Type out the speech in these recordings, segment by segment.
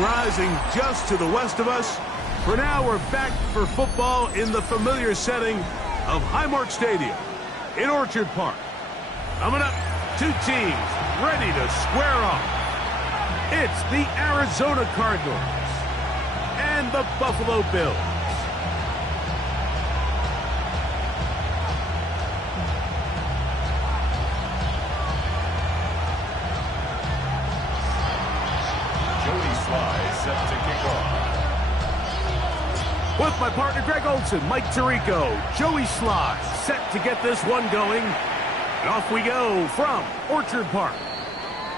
rising just to the west of us. For now, we're back for football in the familiar setting of Highmark Stadium in Orchard Park. Coming up, two teams ready to square off. It's the Arizona Cardinals and the Buffalo Bills. Set to kick off. With my partner Greg Olson, Mike Tirico, Joey Sly, set to get this one going. And off we go from Orchard Park.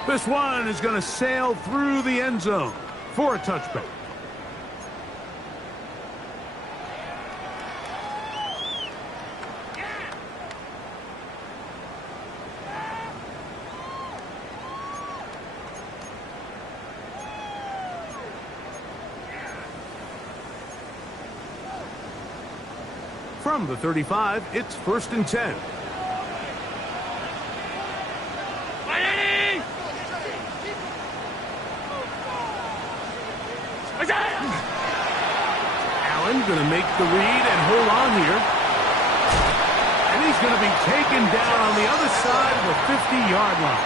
This one is going to sail through the end zone for a touchback. From the 35, it's 1st and 10. Allen going to make the read and hold on here. And he's going to be taken down on the other side of the 50-yard line.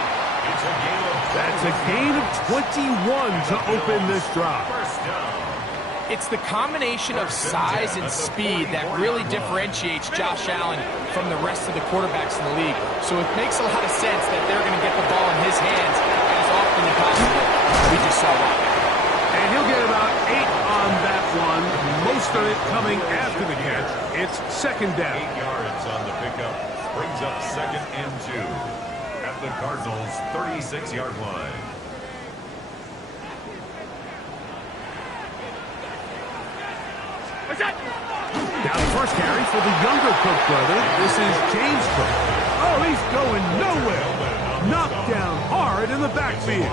That's a gain of 21 to open this drive. It's the combination of size and speed that really differentiates Josh Allen from the rest of the quarterbacks in the league. So it makes a lot of sense that they're going to get the ball in his hands as often as possible. We just saw why. And he'll get about 8 on that one, most of it coming after the catch. It's 2nd down. 8 yards on the pickup, brings up 2nd and 2 at the Cardinals' 36-yard line. Down first carry for the younger Cook brother. This is James Cook. Oh, he's going nowhere. Knocked down hard in the backfield.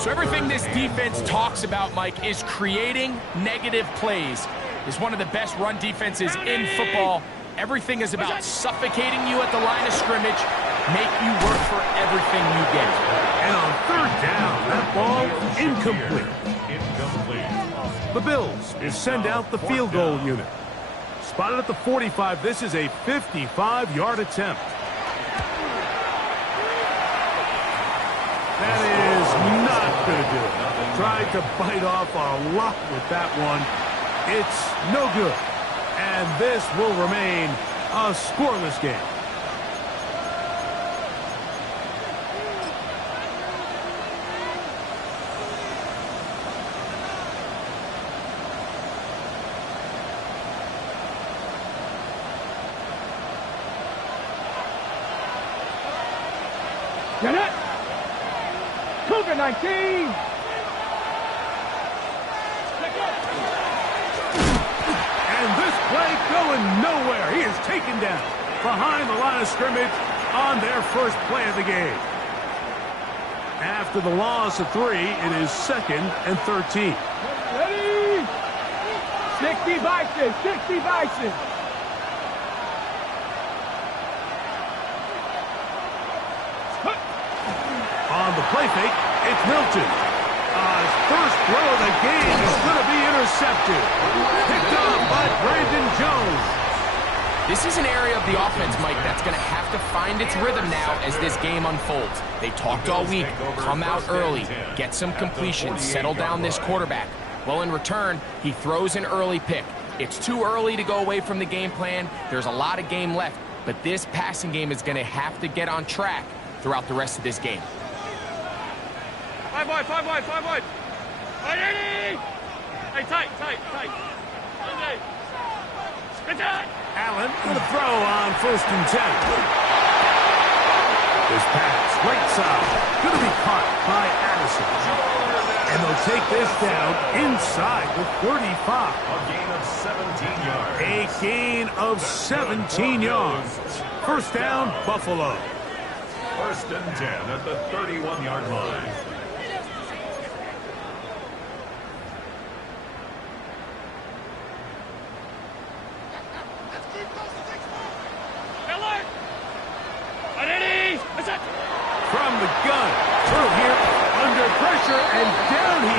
So everything this defense talks about, Mike, is creating negative plays. It's one of the best run defenses in football. Everything is about suffocating you at the line of scrimmage, make you work for everything you get. And on 3rd down, that ball incomplete. The Bills will send out the field goal unit. Spotted at the 45, this is a 55-yard attempt. That is not going to do it. Tried to bite off a lot with that one. It's no good. And this will remain a scoreless game. Get it! Cougar 19! And this play going nowhere. He is taken down behind the line of scrimmage on their first play of the game. After the loss of 3, it is 2nd and 13. Ready? 60 Bison, 60 Bison. On the play fake, it's Milton. His first throw of the game is going to be intercepted. Picked off by Brandon Jones. This is an area of the offense, Mike, that's going to have to find its rhythm now as this game unfolds. They talked all week, come out early, get some completions, settle down this quarterback. Well, in return, he throws an early pick. It's too early to go away from the game plan. There's a lot of game left, but this passing game is going to have to get on track throughout the rest of this game. 5 wide, 5 wide, 5 wide. Ready? Hey, tight. Allen with a throw on 1st and 10. This pass, right side, going to be caught by Addison. And they'll take this down inside the 35. A gain of 17 yards. A gain of 17 yards. 1st down, Buffalo. 1st and 10 at the 31-yard line. From the gun, through here, under pressure, and down he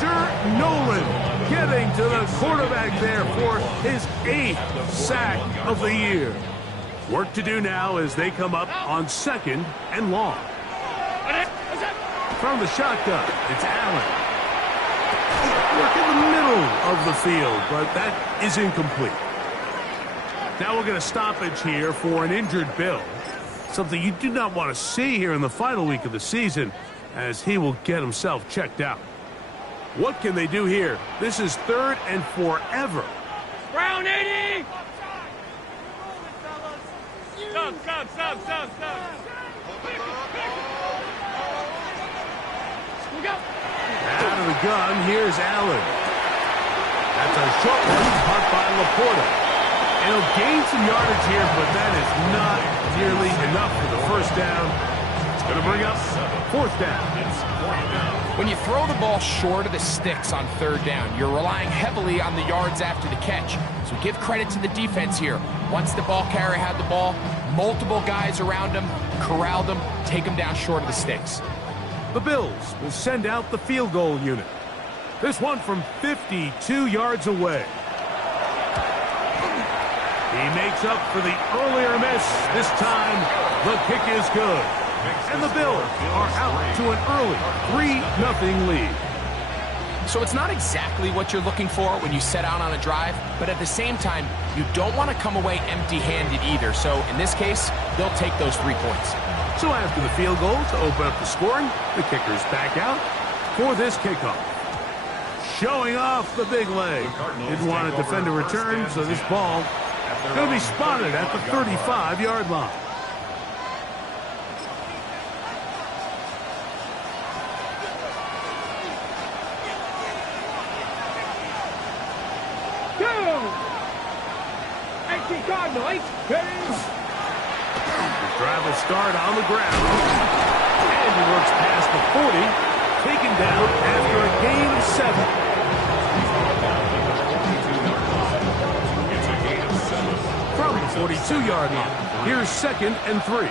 Victor Nolan getting to the quarterback there for his 8th sack of the year. Work to do now as they come up on 2nd and long. From the shotgun, it's Allen. Work in the middle of the field, but that is incomplete. Now we'll get a stoppage here for an injured Bill. Something you do not want to see here in the final week of the season, as he will get himself checked out. What can they do here? This is 3rd and forever. Brown 80! Stop. Out of the gun, here's Allen. That's a short one, caught by Laporta. And he'll gain some yardage here, but that is not nearly enough for the first down. It's going to bring up 4th down. When you throw the ball short of the sticks on 3rd down, you're relying heavily on the yards after the catch. So give credit to the defense here. Once the ball carrier had the ball, multiple guys around him, corralled him, take him down short of the sticks. The Bills will send out the field goal unit. This one from 52 yards away. He makes up for the earlier miss. This time, the kick is good. And the Bills are out to an early 3-0 lead. So it's not exactly what you're looking for when you set out on a drive, but at the same time, you don't want to come away empty-handed either. So in this case, they'll take those 3 points. So after the field goal to open up the scoring, the kicker's back out for this kickoff. Showing off the big leg. Didn't want to defend a return, so this ball going to be spotted at the 35-yard line. The drive will start on the ground. And he works past the 40, taken down after a gain of 7. From the 42-yard line, here's 2nd and 3.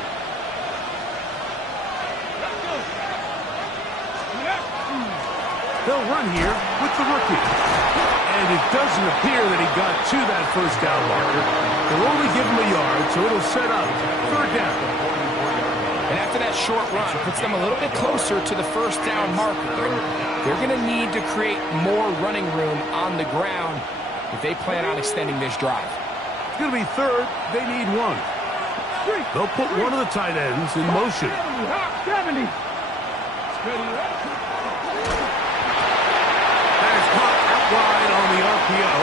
They'll run here with the rookie. And it doesn't appear that he got to that first down marker. They'll only give him a yard, so it'll set up 3rd down. And after that short run, puts them a little bit closer to the first down marker. They're going to need to create more running room on the ground if they plan on extending this drive. It's going to be 3rd. They need 1. They'll put one of the tight ends in motion. 70. Wide on the RPO.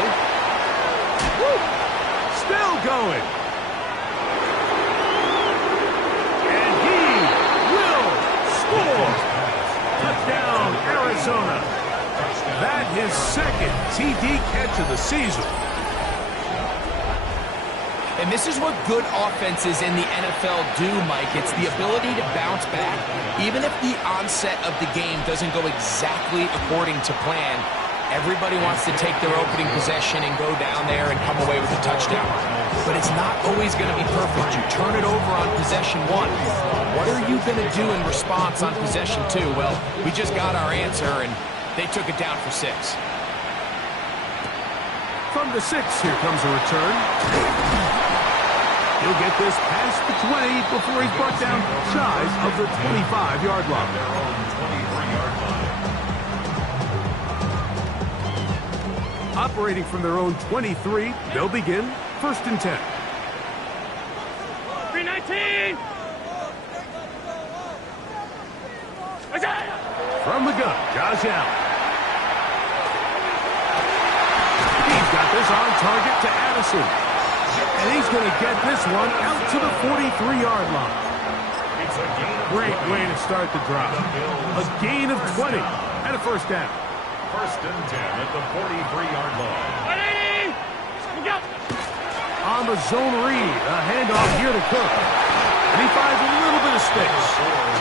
Woo! Still going. And he will score. Touchdown, Arizona. That his 2nd TD catch of the season. And this is what good offenses in the NFL do, Mike. It's the ability to bounce back, even if the onset of the game doesn't go exactly according to plan. Everybody wants to take their opening possession and go down there and come away with a touchdown. But it's not always going to be perfect. You turn it over on possession 1. What are you going to do in response on possession 2? Well, we just got our answer, and they took it down for 6. From the 6, here comes a return. He'll get this past the 20 before he's brought down shy of the 25-yard line. Operating from their own 23, they'll begin 1st and 10. 319. From the gun, Josh Allen. He's got this on target to Addison. And he's going to get this one out to the 43-yard line. Great way to start the drive. A gain of 20 and a 1st down. 1st and 10 at the 43-yard line. On the zone read, a handoff here to Cook. And he finds a little bit of space.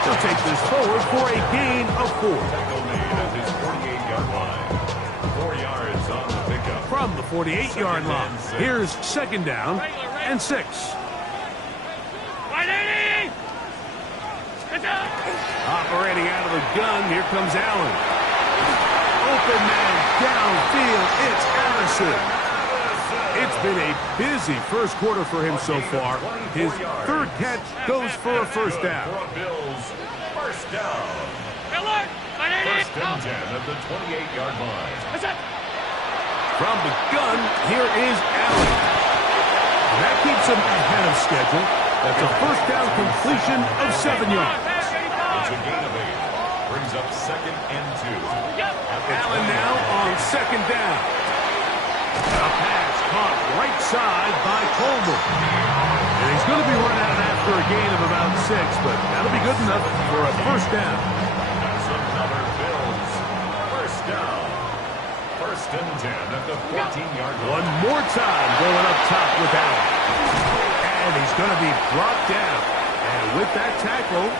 He'll take this forward for a gain of 4. At his 48-yard line. 4 yards on the pickup. From the 48-yard line, here's 2nd down and 6. Operating out of the gun, here comes Allen. open man downfield. It's Allison. It's been a busy first quarter for him so far. His third catch goes for a first down. First down. First and 10 at the 28-yard line. From the gun, here is Allen. And that keeps him ahead of schedule. That's a first down completion of 7 yards. It's a gain of 8. Brings up second and 2. Allen now on second down. A pass caught right side by Coleman. And he's going to be run out after a gain of about 6, but that'll be good enough for a first down. That's another Bills. First down. First and 10 at the 14-yard line. One more time going up top with Allen. And he's going to be brought down. And with that tackle,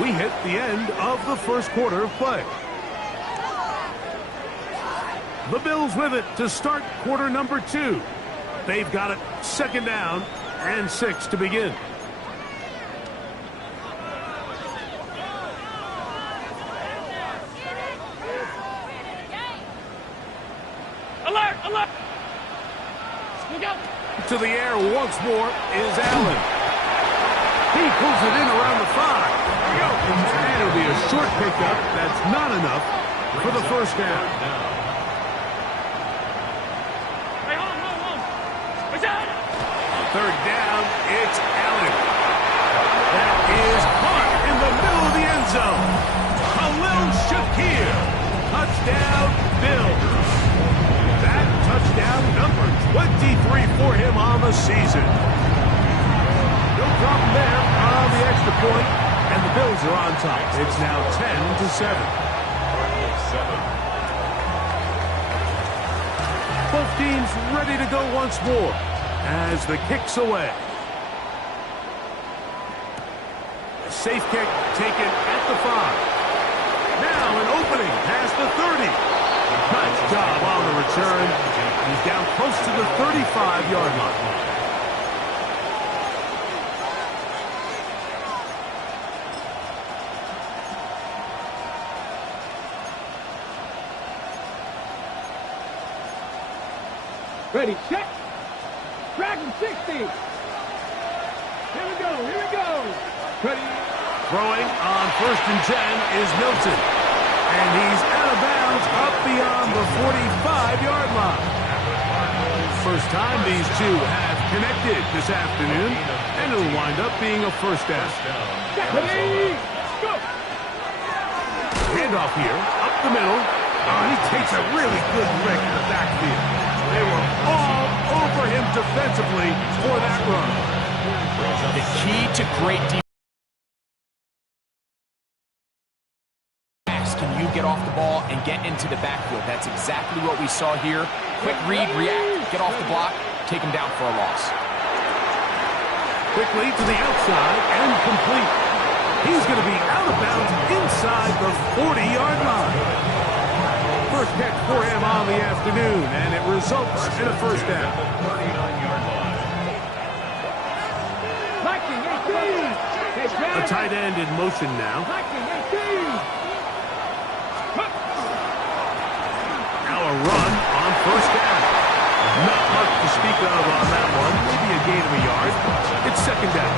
we hit the end of the first quarter of play. The Bills with it to start quarter number 2. They've got it second down and 6 to begin. Alert! Alert! To the air once more is Allen. He pulls it in around the 5. And it'll be a short pickup. That's not enough for the first down. Third down, it's Allen. That is caught in the middle of the end zone. Khalil Shakir. Touchdown, Bills. That touchdown number 23 for him on the season. No problem there on the extra point, and the Bills are on top. It's now 10-7. Both teams ready to go once more as the kick's away. A safe kick taken at the 5. Now an opening past the 30. Nice job on the return. He's down close to the 35-yard line. Ready, check. Dragon 60. Here we go, here we go. Ready. Throwing on first and 10 is Milton. And he's out of bounds up beyond the 45-yard line. First time these two have connected this afternoon, and it'll wind up being a first down. Ready, go. Handoff here, up the middle. Oh, he takes a really good lick in the backfield. They were all over him defensively for that run. The key to great defense. Can you get off the ball and get into the backfield? That's exactly what we saw here. Quick read, react, get off the block, take him down for a loss. Quickly to the outside and complete. He's going to be out of bounds inside the 40-yard line. First catch for him on the afternoon, and it results in a first down. A tight end in motion now. Now a run on first down. Not much to speak of on that one. Maybe a gain of a yard. It's second down.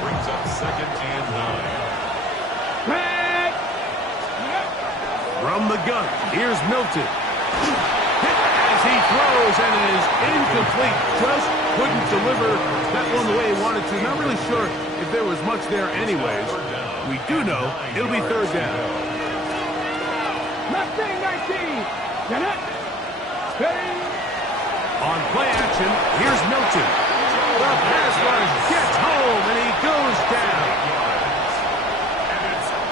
Brings up second and 9. From the gun, here's Milton. Hit as he throws and is incomplete. Just couldn't deliver that one the way he wanted to. Not really sure if there was much there anyways. We do know it'll be third down. Mustang 19. Get it. Ready. On play action, here's Milton. The pass rush gets home and he goes down.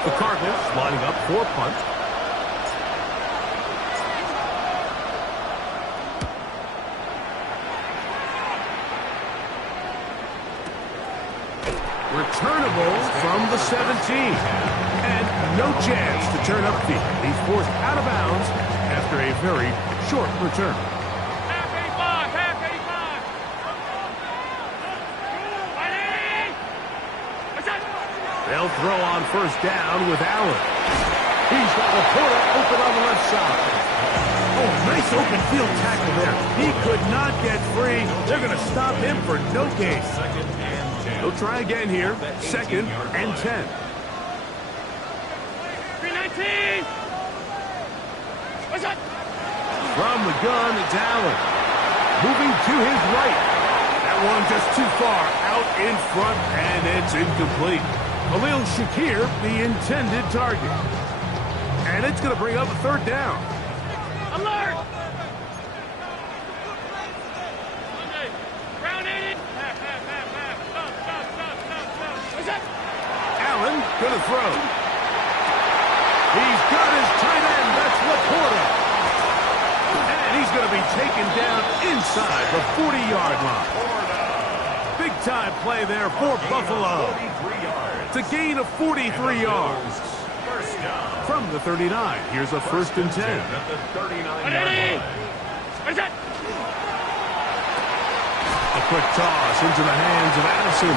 The Cardinals lining up for punt. Returnable from the 17. And no chance to turn upfield. He's forced out of bounds after a very short return. Half 85, half 85. They'll throw on first down with Allen. He's got Laporta open on the left side. Oh, nice open field tackle there. He could not get free. They're going to stop him for no gain. Second and 10. He'll try again here. Second and 10. 319. What's that? From the gun, it's Allen. Moving to his right. That one just too far out in front, and it's incomplete. Khalil Shakir, the intended target. And it's going to bring up a third down. Alert! Round 80. Stop. What's that? Allen going to throw. He's got his tight end. That's Laporta. And he's going to be taken down inside the 40-yard line. Big-time play there for Buffalo. 43 yards. It's a gain of 43 yards. First down. From the 39, here's a first and 10. At the 39-yard line. What's that? A quick toss into the hands of Addison.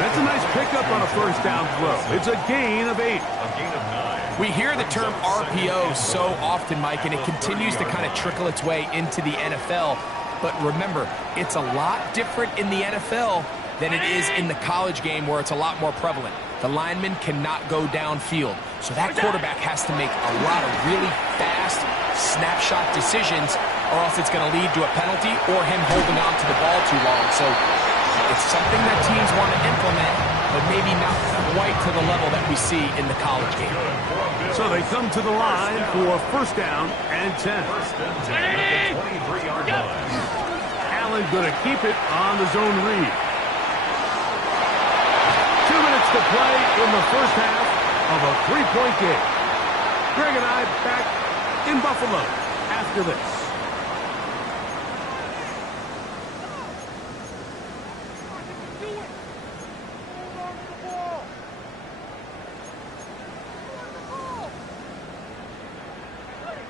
That's a nice pickup on a first down throw. It's a gain of 8. A gain of 9. We hear the term RPO so often, Mike, and it continues to kind of trickle its way into the NFL. But remember, it's a lot different in the NFL than it is in the college game where it's a lot more prevalent. The lineman cannot go downfield. So that quarterback has to make a lot of really fast snapshot decisions, or else it's going to lead to a penalty or him holding on to the ball too long. So it's something that teams want to implement, but maybe not quite to the level that we see in the college game. So they come to the line for first down and 10. First and 10 at the 23-yard line. Allen going to keep it on the zone read. 2 minutes to play in the first half of a 3-point game. Greg and I back in Buffalo after this.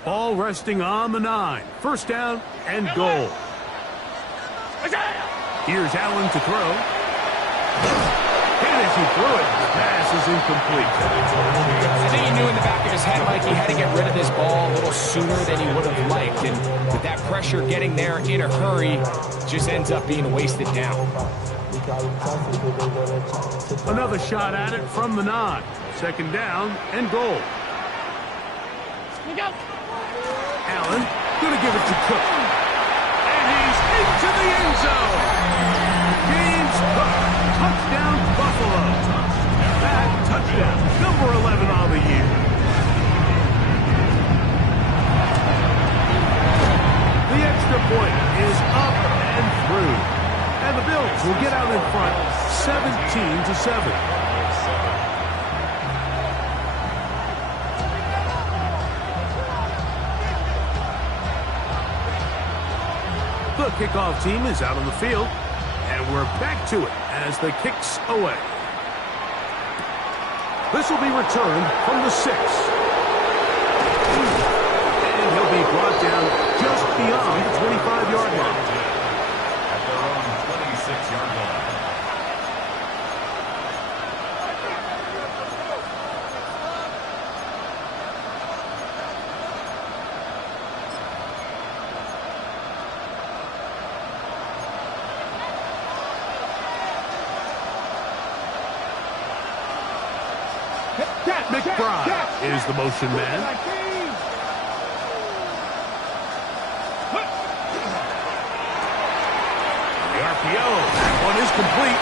Ball resting on the 9. First down and goal. Here's Allen to throw. And as he threw it, the pass is incomplete. I think he knew in the back of his head, Mike, he had to get rid of this ball a little sooner than he would have liked. And with that pressure getting there in a hurry, just ends up being wasted down. Another shot at it from the 9. Second down and goal. Allen going to give it to Cook. And he's into the end zone. James Cook. Touchdown, Buffalo. That touchdown, number 11 on the year. The extra point is up and through. And the Bills will get out in front 17-7. The kickoff team is out on the field, and we're back to it as the kick's away. This will be returned from the 6. And he'll be brought down just beyond the 25-yard line. At their own 26-yard line. McBride is the motion man. The RPO, that one is complete.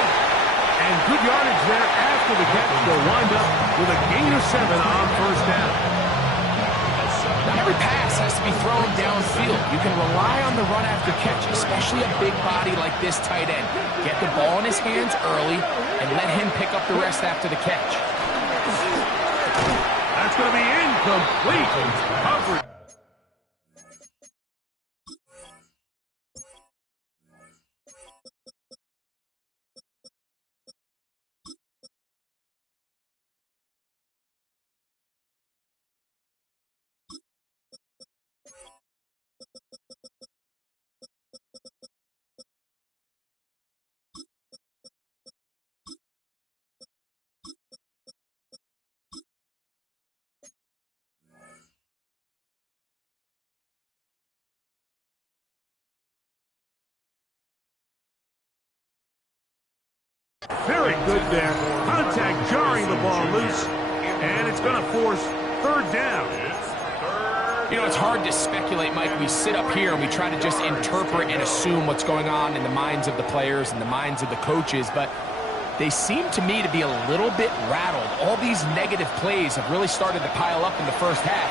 And good yardage there after the catch. They'll wind up with a gain of 7 on first down. Not every pass has to be thrown downfield. You can rely on the run after catch, especially a big body like this tight end. Get the ball in his hands early and let him pick up the rest after the catch. That's going to be incomplete. Coverage. Very good there. Contact jarring the ball loose, and it's going to force third down. You know, it's hard to speculate, Mike. We sit up here and we try to just interpret and assume what's going on in the minds of the players and the minds of the coaches, but they seem to me to be a little bit rattled. All these negative plays have really started to pile up in the first half.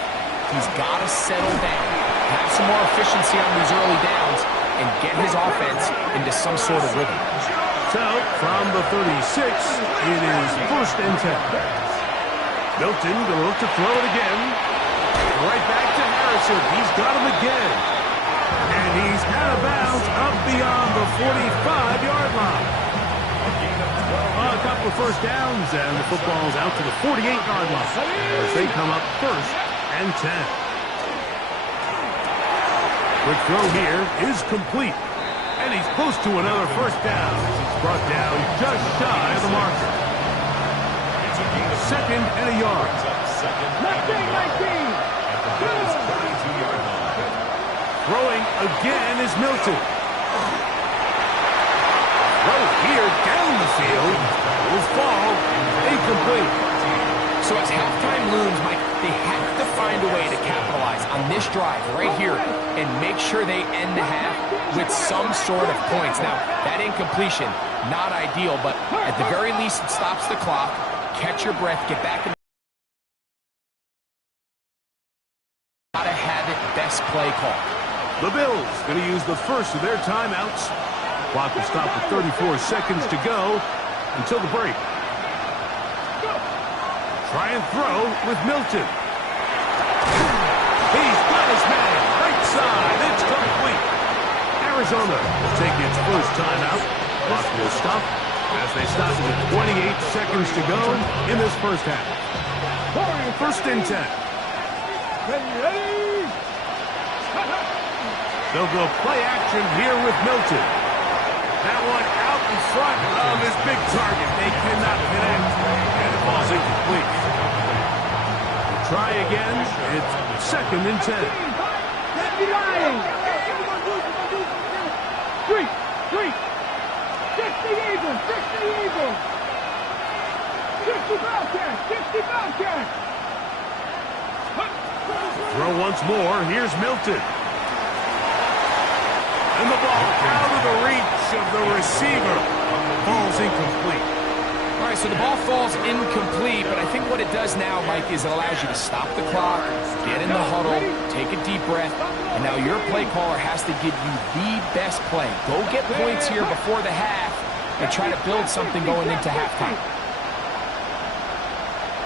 He's got to settle down, have some more efficiency on these early downs, and get his offense into some sort of rhythm. So, from the 36, it is 1st and 10. Milton going to look to throw it again. Right back to Harrison. He's got him again. And he's out of bounds up beyond the 45-yard line. A couple of first downs, and the football's out to the 48-yard line as they come up 1st and 10. Quick throw here is complete. And he's close to another first down. He's brought down just shy of the marker. 2nd and a yard. 19. Throwing again is Milton. Throw here down the field. Will fall incomplete. So as halftime looms, Mike, they have to find a way to capitalize on this drive right here and make sure they end the half with some sort of points. Now, that incompletion, not ideal, but at the very least, it stops the clock. Catch your breath, get back in. Gotta have it, best play call. The Bills going to use the first of their timeouts. Clock will stop with 34 seconds to go until the break. Try and throw with Milton. He's got his man. Right side. It's complete. Arizona will take its first timeout. Clock will stop as they stop with 28 seconds to go in this first half. 1st and 10. Ready. They'll go play action here with Milton. That one out in front of his big target. They cannot connect. And the ball's incomplete. Try again. It's 2nd and 10. Three. 60 Eagles. 60 Bobcats. Throw once more. Here's Milton. And the ball out of the reach of the receiver. Ball's incomplete. All right, so the ball falls incomplete, but I think what it does now, Mike, is it allows you to stop the clock, get in the huddle, take a deep breath, and now your play caller has to give you the best play. Go get points here before the half and try to build something going into halftime.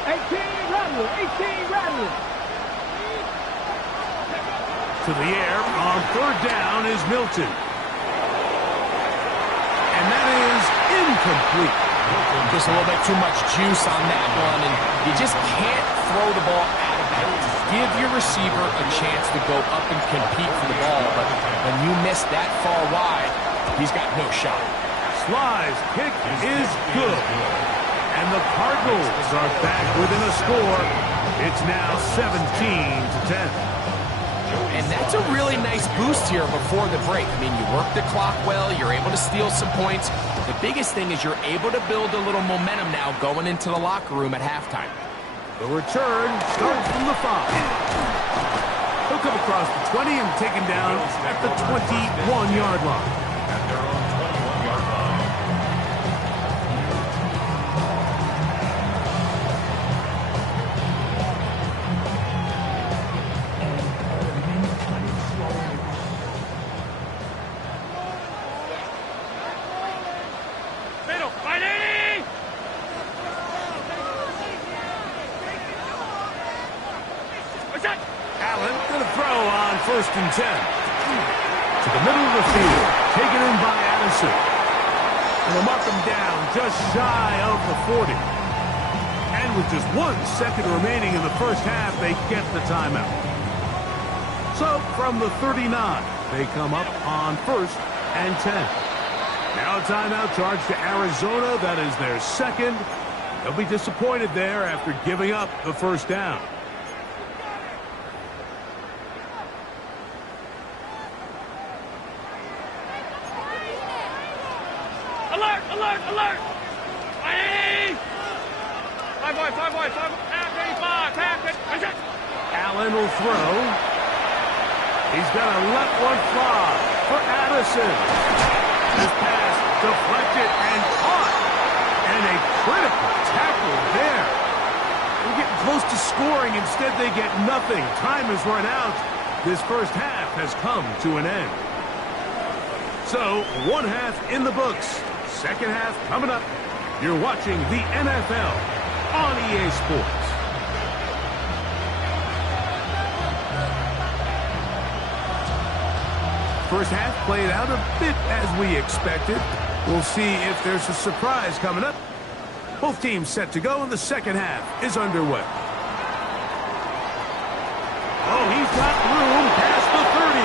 18 rattle. To the air on 3rd down is Milton. And that is incomplete. Just a little bit too much juice on that one, and you just can't throw the ball out of bounds. Give your receiver a chance to go up and compete for the ball, but when you miss that far wide, he's got no shot. Sly's kick is good. And the Cardinals are back within a score. It's now 17-10. And that's a really nice boost here before the break. I mean, you work the clock well, you're able to steal some points. The biggest thing is you're able to build a little momentum now going into the locker room at halftime. The return starts from the 5. He'll come across the 20 and taken down at the 21-yard line. At their own 21-yard line. Middle. 580. What's that? Allen going to throw on 1st and 10. To the middle of the field. Taken in by Addison. And they'll mark him down just shy of the 40. And with just 1 second remaining in the first half, they get the timeout. So from the 39, they come up on 1st and 10. Now a timeout charge to Arizona. That is their 2nd. They'll be disappointed there after giving up the first down. Alert, alert, alert. Allen will throw. He's going to let one fly for Addison. This pass deflected and caught. And a critical tackle there. They're getting close to scoring. Instead, they get nothing. Time has run out. This first half has come to an end. So, one half in the books. Second half coming up. You're watching the NFL on EA Sports. First half played out a bit as we expected. We'll see if there's a surprise coming up. Both teams set to go, and the second half is underway. Oh, he's got room past the 30.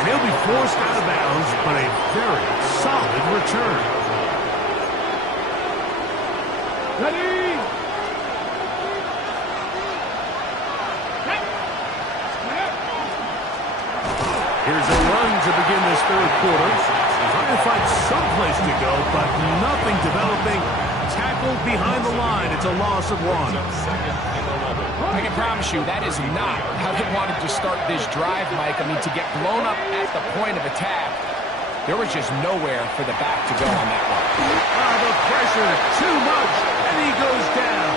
And he'll be forced out of bounds, but a very solid return. Ready? Here's a run to begin this third quarter. Trying to find someplace to go, but nothing developing. Tackled behind the line. It's a loss of one. I can promise you that is not how they wanted to start this drive, Mike. I mean, to get blown up at the point of attack, there was just nowhere for the back to go on that one. The pressure, too much, and he goes down.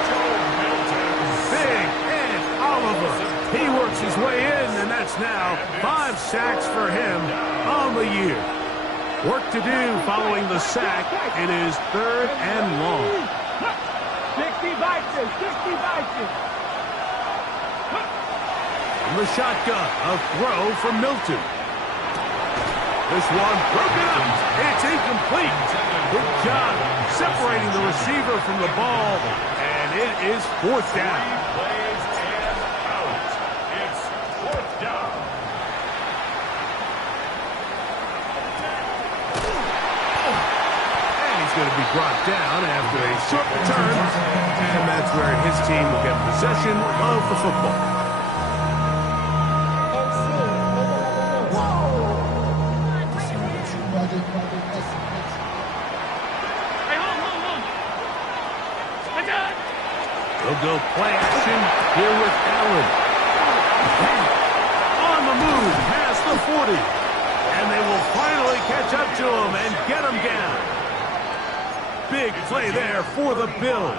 Big Ed Oliver. He works his way in, and that's now 5 sacks for him on the year. Work to do following the sack. It is third and long. 60 Vikings, 60 Vikings. From the shotgun, a throw from Milton. This one broken up. It's incomplete. Good job separating the receiver from the ball, and it is fourth down. It's fourth down. Going to be brought down after a short return, and that's where his team will get possession of the football. They'll go play action here with Allen. On the move past the 40, and they will finally catch up to him and get him down. Big play there for the Bills.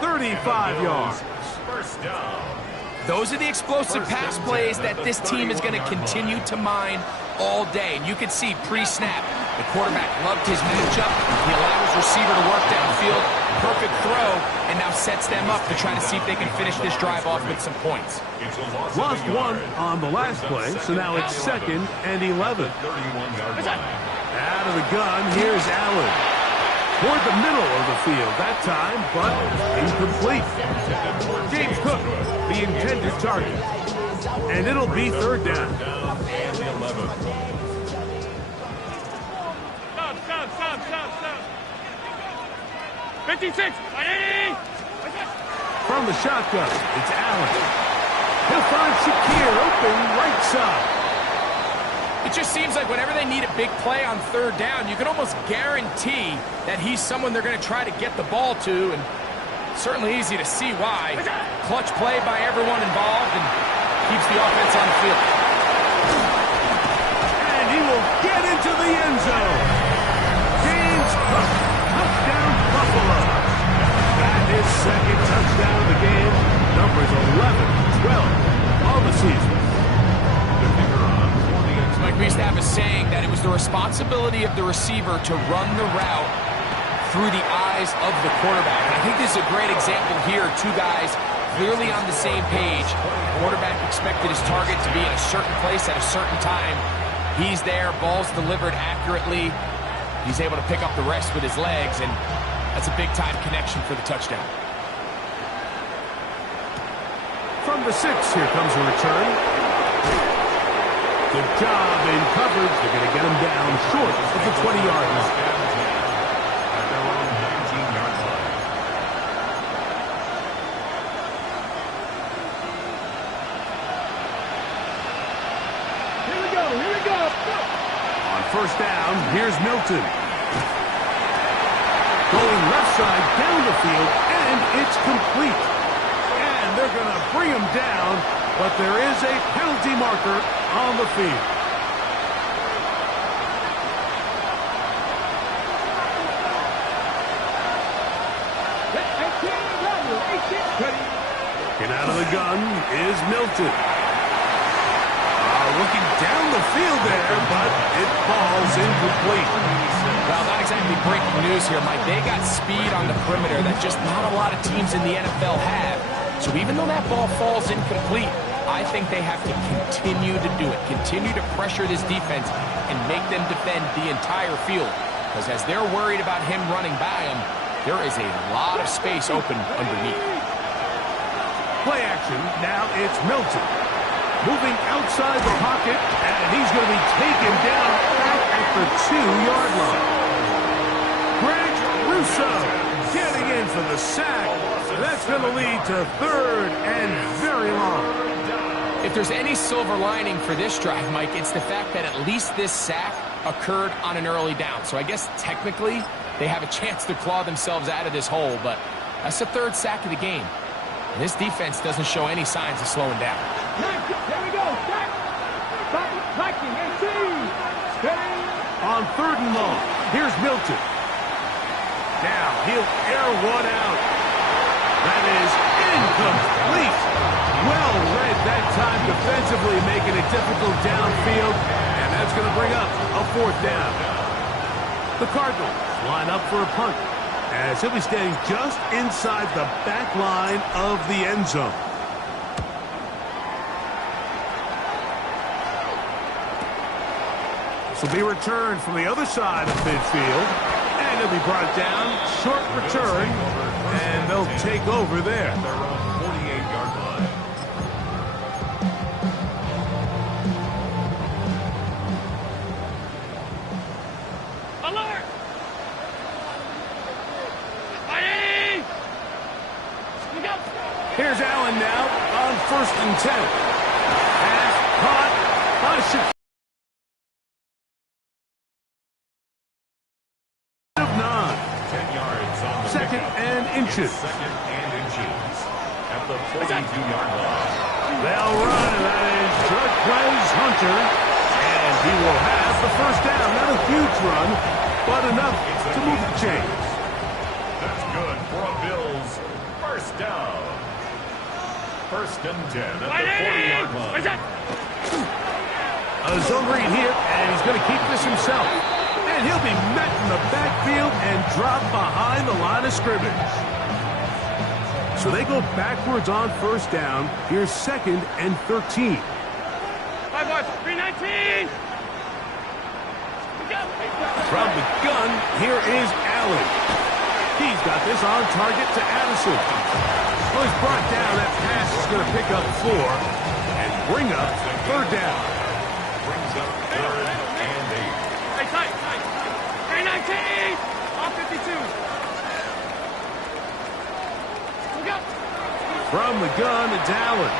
35 yards. First down. Those are the explosive pass plays that this team is going to continue to mine all day. And you can see pre-snap, the quarterback loved his matchup. He allowed his receiver to work downfield. Perfect throw, and now sets them up to try to see if they can finish this drive off with some points. Lost one on the last play, so now it's second and 11. Out of the gun, here's Allen. Toward the middle of the field that time, but incomplete. James Cook, the intended target. And it'll be third down. Stop. 56. From the shotgun, it's Allen. He'll find Shakir open right side. It just seems like whenever they need a big play on third down, you can almost guarantee that he's someone they're going to try to get the ball to, and certainly easy to see why. Clutch play by everyone involved and keeps the offense on the field. And he will get into the end zone. James Cook, touchdown Buffalo. That is second touchdown of the game. Numbers 11-12 on the season. Mike, we used to have a saying that it was the responsibility of the receiver to run the route through the eyes of the quarterback. And I think this is a great example here. Two guys clearly on the same page. The quarterback expected his target to be in a certain place at a certain time. He's there, ball's delivered accurately. He's able to pick up the rest with his legs, and that's a big-time connection for the touchdown. From the 6, here comes a return. Good job in coverage. They're going to get him down short of the 20-yard line. At their own 19-yard line. Here we go. On first down, here's Milton. Going left outside down the field, and it's complete. And they're going to bring him down, but there is a penalty marker on the field. And out of the gun is Milton. Looking down the field there, but it falls incomplete. Well, not exactly breaking news here, Mike. They got speed on the perimeter that just not a lot of teams in the NFL have. So even though that ball falls incomplete, I think they have to continue to do it. Continue to pressure this defense and make them defend the entire field. Because as they're worried about him running by them, there is a lot of space open underneath. Play action. Now it's Milton. Moving outside the pocket, and he's going to be taken down back at the 2-yard line. Greg Russo getting in for the sack. That's going to lead to 3rd and very long. If there's any silver lining for this drive, Mike, it's the fact that at least this sack occurred on an early down. So I guess technically they have a chance to claw themselves out of this hole, but that's the 3rd sack of the game. And this defense doesn't show any signs of slowing down. Here we go. Sack. Viking and On 3rd and long, here's Milton. Now he'll air one out. That is incomplete. Well read that time defensively, making it difficult downfield, and that's going to bring up a 4th down. The Cardinals line up for a punt, as he'll be standing just inside the back line of the end zone. This will be returned from the other side of midfield, and he'll be brought down, short return, and they'll take over there. Their own 48-yard line. Alert! Ready! Look out! Here's Allen now on 1st and 10. Pass caught by Shaquille. 10 yards on the 2nd and inches. 2nd and inches. At the 42-yard line. They'll run, and that is Jarquez Hunter. And he will have the 1st down. Not a huge run, but enough to move the chains. That's good for a Bills 1st down. 1st and 10 at the 40-yard line. A zone read here, and he's going to keep this himself. And he'll be met in the backfield and dropped behind the line of scrimmage. So they go backwards on 1st down. Here's 2nd and 13. 319! From the gun, here is Allen. He's got this on target to Addison. Well, he's brought down. That pass is going to pick up 4 and bring up 3rd down. Brings up 3rd and 8. Hey, tight! 319! On 52! Look out! From the gun, it's Allen.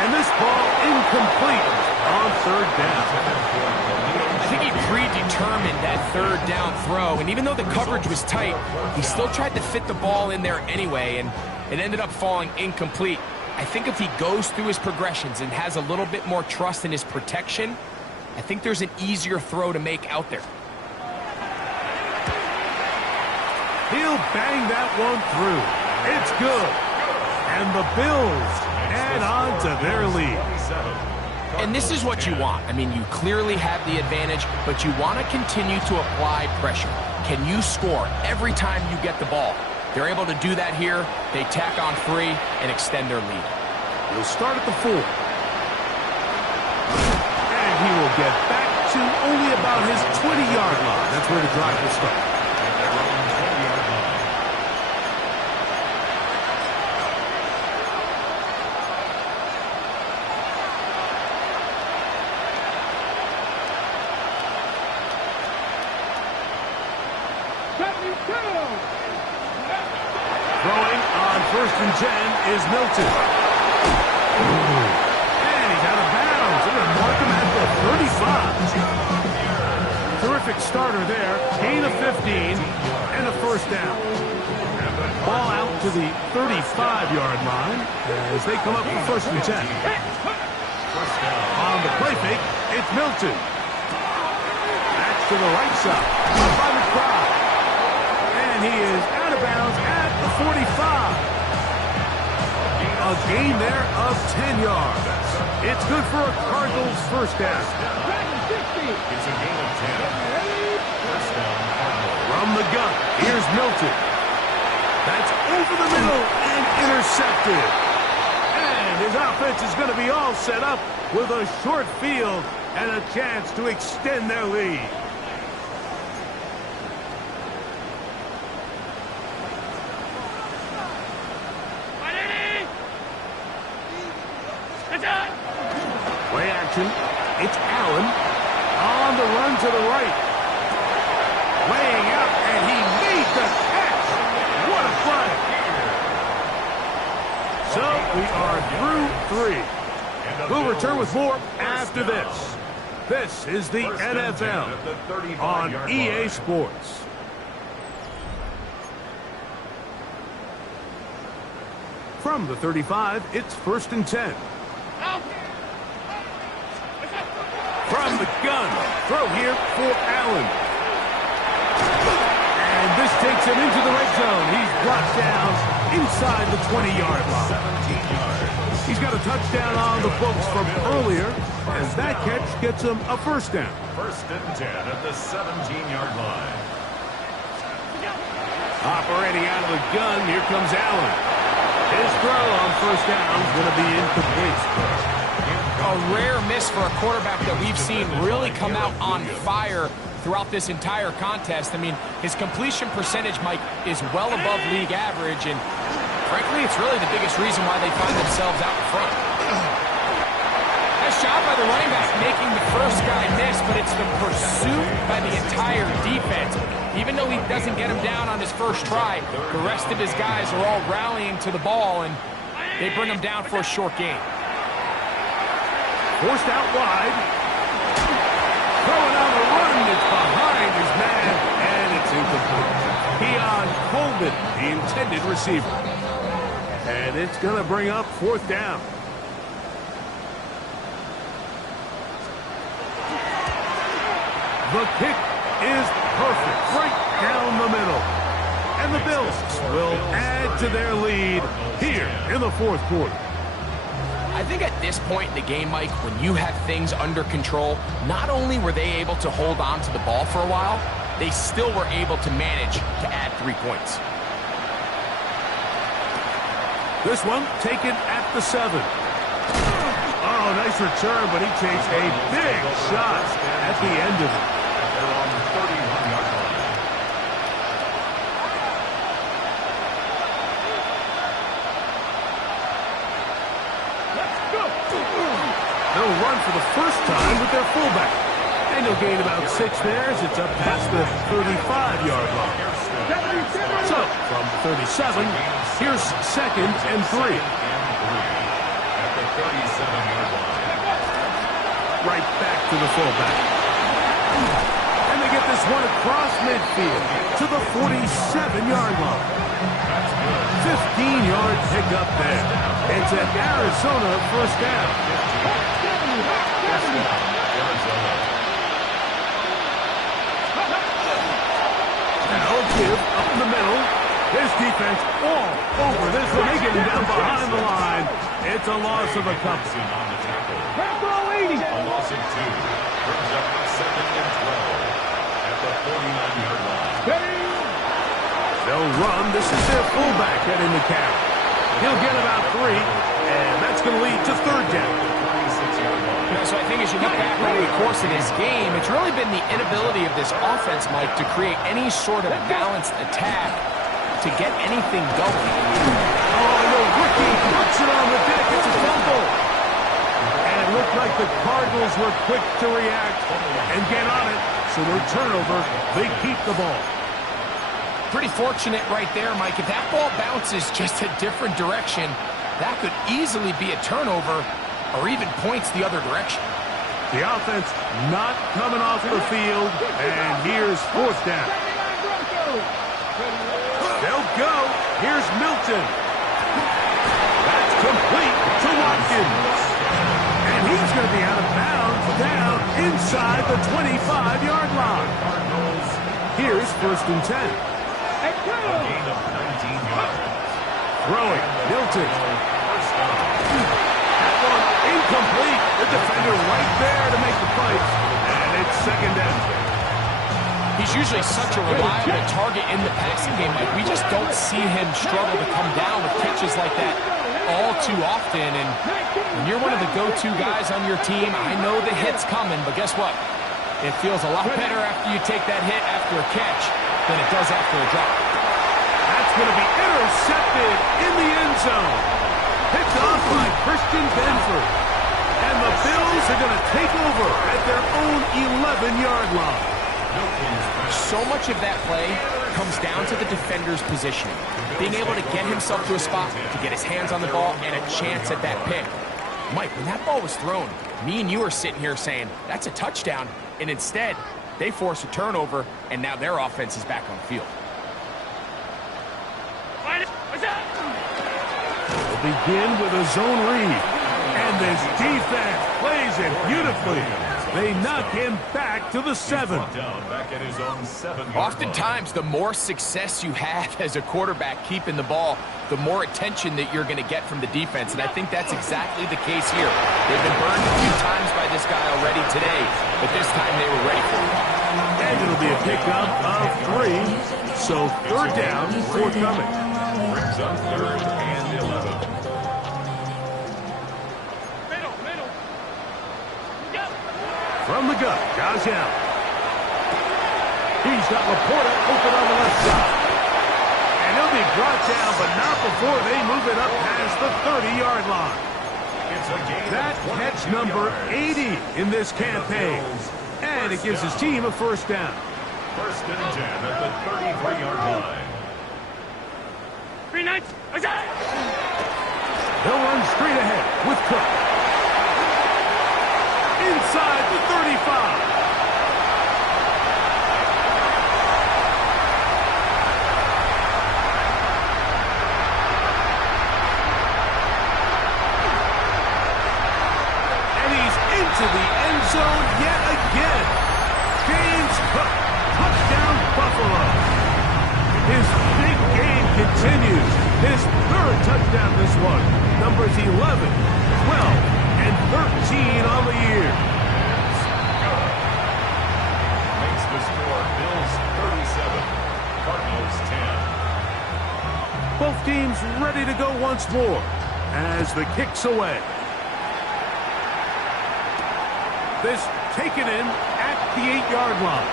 And this ball incomplete on 3rd down. I think he predetermined that 3rd down throw, and even though the coverage was tight, he still tried to fit the ball in there anyway, and it ended up falling incomplete. I think if he goes through his progressions and has a little bit more trust in his protection, I think there's an easier throw to make out there. He'll bang that one through. It's good. And the Bills add on to their lead. And this is what you want. I mean, you clearly have the advantage, but you want to continue to apply pressure. Can you score every time you get the ball? They're able to do that here. They tack on 3 and extend their lead. He'll start at the 4. And he will get back to only about his 20-yard line. That's where the drive will start. Throwing on 1st and 10 is Milton. And he's out of bounds. They're going to mark him at the 35. Terrific starter there. Gain of 15 and a 1st down. Ball out to the 35-yard line as they come up with first and 10. On the play fake, it's Milton. That's to the right side. Up by McBride. And he is out of bounds at the 45. A gain there of 10 yards. It's good for a Cardinals first down. It's a gain of 10. First down, Cardinals. From the gun, here's Milton. That's over the middle and intercepted. And his offense is going to be all set up with a short field and a chance to extend their lead. Play action. It's Allen on the run to the right. Laying out, and he made the catch. What a play. So we are through 3. We'll return with more after this. This is the NFL on EA Sports. From the 35, it's first and 10. From the gun, throw here for Allen. And this takes him into the red zone. He's brought down inside the 20-yard line. 17 yards. He's got a touchdown on the books from earlier, and that catch gets him a first down. First and 10 at the 17-yard line. Operating out of the gun, here comes Allen. His throw on first down is going to be incomplete. A rare miss for a quarterback that we've seen really come out on fire throughout this entire contest. I mean, his completion percentage, Mike, is well above league average, and frankly, it's really the biggest reason why they find themselves out in front. Nice job by the running back making the first guy miss, but it's the pursuit by the entire defense. Even though he doesn't get him down on his first try, the rest of his guys are all rallying to the ball, and they bring him down for a short gain. Forced out wide. Throwing on the run. It's behind his man, and it's incomplete. Keon Coleman, the intended receiver. And it's going to bring up fourth down. The kick is perfect, right down the middle. And the Bills will add to their lead here in the fourth quarter. I think at this point in the game, Mike, when you have things under control, not only were they able to hold on to the ball for a while, they still were able to manage to add 3 points. This one taken at the 7. Oh, nice return, but he takes a big shot at the end of it. They're on the 31-yard line. They'll run for the first time with their fullback. And he'll gain about 6 there as it's up past the 35-yard line. So, from 37, here's second and 3. At the 37-yard line. Right back to the fullback. And they get this one across midfield to the 47-yard line. 15-yard pickup there. It's an Arizona first down. Now a give up in the middle. This defense all over this one. They get him down behind the line. It's a loss of a couple. A loss of 2. Brings up second and 12 at the 49-yard line. They'll run. This is their fullback heading the count. He'll get about 3, and that's going to lead to third down. So I think as you look back over the course of this game, it's really been the inability of this offense, Mike, to create any sort of balanced attack to get anything going. Oh, no, Ricky puts it on the deck. It's a fumble. And it looked like the Cardinals were quick to react and get on it. So no turnover. They keep the ball. Pretty fortunate right there, Mike. If that ball bounces just a different direction, that could easily be a turnover or even points the other direction. The offense not coming off the field, and here's fourth down. Here's Milton. That's complete to Watkins. And he's going to be out of bounds down inside the 25-yard line. Here's 1st and 10. A gain of 19 yards. Throwing, Milton. That one incomplete. The defender right there to make the play. And it's 2nd down. He's usually such a reliable target in the passing game. Like, we just don't see him struggle to come down with catches like that all too often. And when you're one of the go-to guys on your team, I know the hit's coming, but guess what? It feels a lot better after you take that hit after a catch than it does after a drop. That's going to be intercepted in the end zone. Picked off by Christian Benford. And the Bills are going to take over at their own 11-yard line. So much of that play comes down to the defender's positioning. Being able to get himself to a spot, to get his hands on the ball, and a chance at that pick. Mike, when that ball was thrown, me and you are sitting here saying, that's a touchdown. And instead, they force a turnover, and now their offense is back on the field. They'll begin with a zone read. And this defense plays it beautifully. They knock him back to the 7. Back at his own 7. Oftentimes, the more success you have as a quarterback keeping the ball, the more attention that you're going to get from the defense. And I think that's exactly the case here. They've been burned a few times by this guy already today, but this time they were ready for it. And it'll be a pickup of 3. So 3rd down forthcoming. Brings up 3rd and 11. From the gun, Josh Allen. He's got Laporta open on the left side. And he'll be brought down, but not before they move it up past the 30-yard line. That catch number 80 in this campaign. And it gives his team a 1st down. 1st and 10 at the 33-yard line. They'll run straight ahead with Cook. Inside the 35. And he's into the end zone yet again. James Cook, touchdown Buffalo. His big game continues. His 3rd touchdown this one. Numbers 11, 12, and 13 on the year. Makes the score Bills 37, Cardinals 10. Both teams ready to go once more as the kick's away. This taken in at the 8-yard line.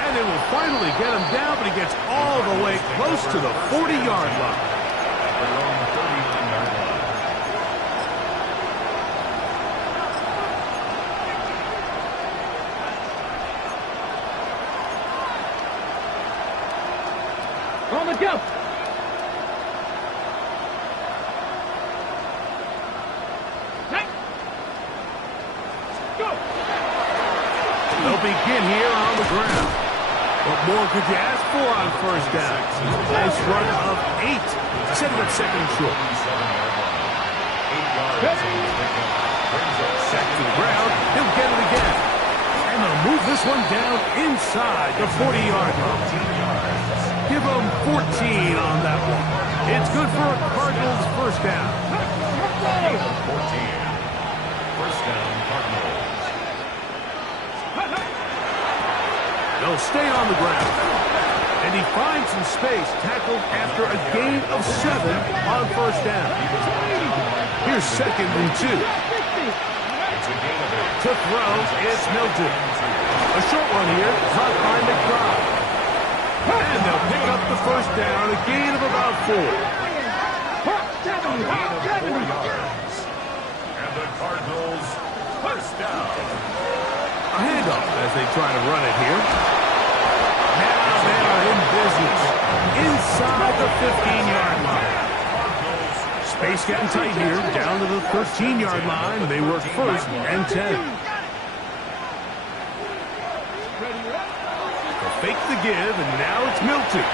And they will finally get him down, but he gets all the way close to the 40-yard line. Their own 39-yard line. On the jump. Go. They'll begin here on the ground. What more could you ask for on 1st down? Nice run of 8. Set it up 2nd and short. 8 yards. Sack to the ground. He'll get it again. And they'll move this one down inside the 40-yard line. Give them 14 on that one. It's good for a Cardinals 1st down. 14. 1st down, Cardinals. They'll stay on the ground. And he finds some space, tackled after a gain of 7 on 1st down. Here's 2nd and 2. To throw, it's Milton. A short one here, caught by McBride. And they'll pick up the 1st down, a gain of about 4. And the Cardinals 1st down. A handoff as they try to run it here. Now they are in business. Inside the 15-yard line. Space getting tight here, down to the 13-yard line. They work 1st and 10. They'll fake the give, and now it's Milton.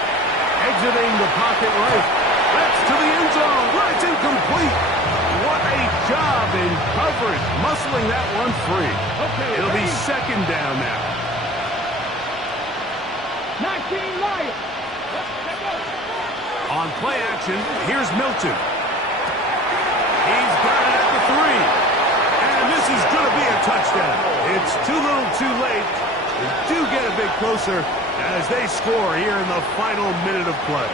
Positioning the pocket right. That's to the end zone. Where it's incomplete. What a job in coverage, muscling that one free. Okay, It'll be ready? second down now. 19 Lions. Let's go. On play action, here's Milton. He's got it at the 3. And this is going to be a touchdown. It's too little too late. They do get a bit closer as they score here in the final minute of play.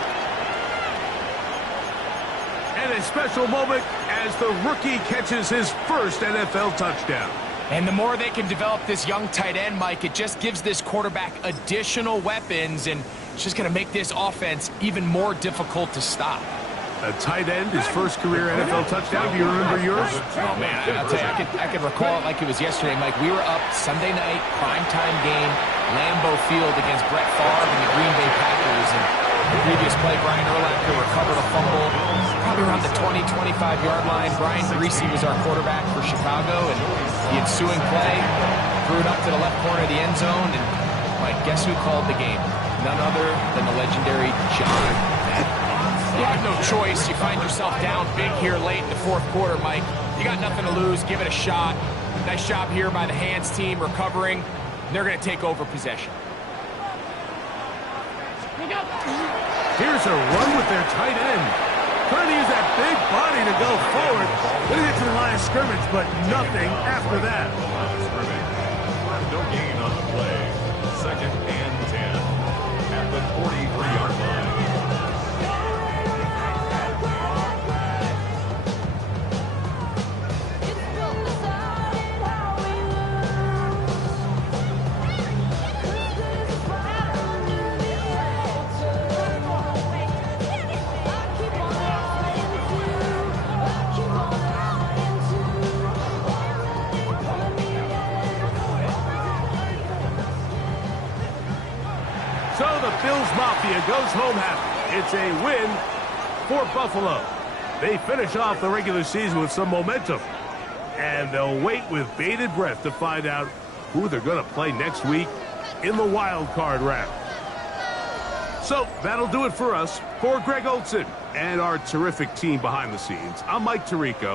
And a special moment as the rookie catches his first NFL touchdown. And the more they can develop this young tight end, Mike, it just gives this quarterback additional weapons, and it's just going to make this offense even more difficult to stop. A tight end, his first career NFL touchdown. Do you remember yours? Oh, man, I'll tell you, I could recall it like it was yesterday, Mike. We were up Sunday night, primetime game, Lambeau Field against Brett Favre and the Green Bay Packers. And the previous play, Brian Urlacher recovered a fumble, probably around the 20, 25-yard line. Brian Greasy was our quarterback for Chicago, and the ensuing play threw it up to the left corner of the end zone. And, Mike, guess who called the game? None other than the legendary John Madden. You have no choice. You find yourself down big here late in the fourth quarter, Mike. You got nothing to lose. Give it a shot. Nice job here by the hands team recovering. They're going to take over possession. Here's a run with their tight end. Trying to use that big body to go forward. Gonna get to the line of scrimmage, but nothing after that. No gain on the play. Second and 10 at the 43-yard line. So the Bills Mafia goes home happy. It's a win for Buffalo. They finish off the regular season with some momentum. And they'll wait with bated breath to find out who they're going to play next week in the wild card round. So that'll do it for us. For Greg Olson and our terrific team behind the scenes, I'm Mike Tirico.